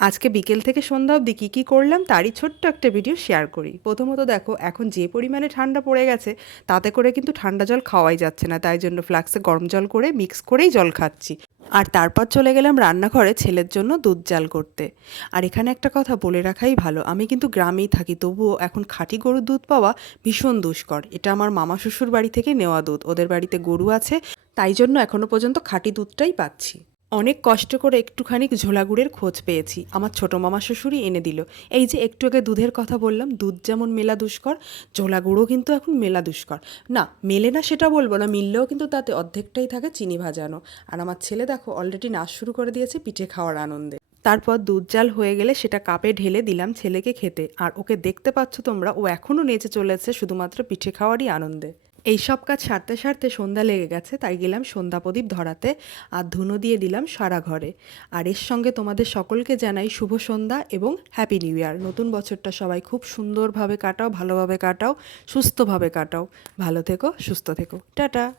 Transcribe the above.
আজকে বিকেল থেকে সন্ধ্যা অবধি কী করলাম তারই ছোট্ট একটা ভিডিও শেয়ার করি। প্রথমত দেখো, এখন যে পরিমাণে ঠান্ডা পড়ে গেছে তাতে করে কিন্তু ঠান্ডা জল খাওয়াই যাচ্ছে না, তাই জন্য ফ্লাক্সে গরম জল করে মিক্স করেই জল খাচ্ছি। আর তারপর চলে গেলাম রান্নাঘরে ছেলের জন্য দুধ জাল করতে। আর এখানে একটা কথা বলে রাখাই ভালো, আমি কিন্তু গ্রামেই থাকি, তবুও এখন খাঁটি গরুর দুধ পাওয়া ভীষণ দুষ্কর। এটা আমার মামা শ্বশুর বাড়ি থেকে নেওয়া দুধ, ওদের বাড়িতে গরু আছে, তাই জন্য এখনও পর্যন্ত খাঁটি দুধটাই পাচ্ছি। অনেক কষ্ট করে একটুখানি ঝোলা গুড়ের খোঁজ পেয়েছি, আমার ছোটো মামা শ্বশুরই এনে দিল। এই যে একটু আগে দুধের কথা বললাম, দুধ যেমন মেলা দুষ্কর, ঝোলা গুঁড়ো কিন্তু এখন মেলা দুষ্কর। না মেলে না সেটা বলবো না, মিললেও কিন্তু তাতে অর্ধেকটাই থাকে চিনি ভাজানো। আর আমার ছেলে দেখো অলরেডি নাচ শুরু করে দিয়েছে পিঠে খাওয়ার আনন্দে। তারপর দুধ জাল হয়ে গেলে সেটা কাপে ঢেলে দিলাম ছেলেকে খেতে। আর ওকে দেখতে পাচ্ছ তোমরা, ও এখনও নেচে চলেছে শুধুমাত্র পিঠে খাওয়ারই আনন্দে। এই সব কাজ সারতে সারতে সন্ধ্যা লেগে গেছে, তাই গেলাম সন্ধ্যা প্রদীপ ধরাতে। আর ধুনো দিয়ে দিলাম সারা ঘরে। আর এর সঙ্গে তোমাদের সকলকে জানাই শুভ সন্ধ্যা এবং হ্যাপি নিউ ইয়ার। নতুন বছরটা সবাই খুব সুন্দরভাবে কাটাও, ভালোভাবে কাটাও, সুস্থভাবে কাটাও। ভালো থেকো, সুস্থ থেকো, টাটা।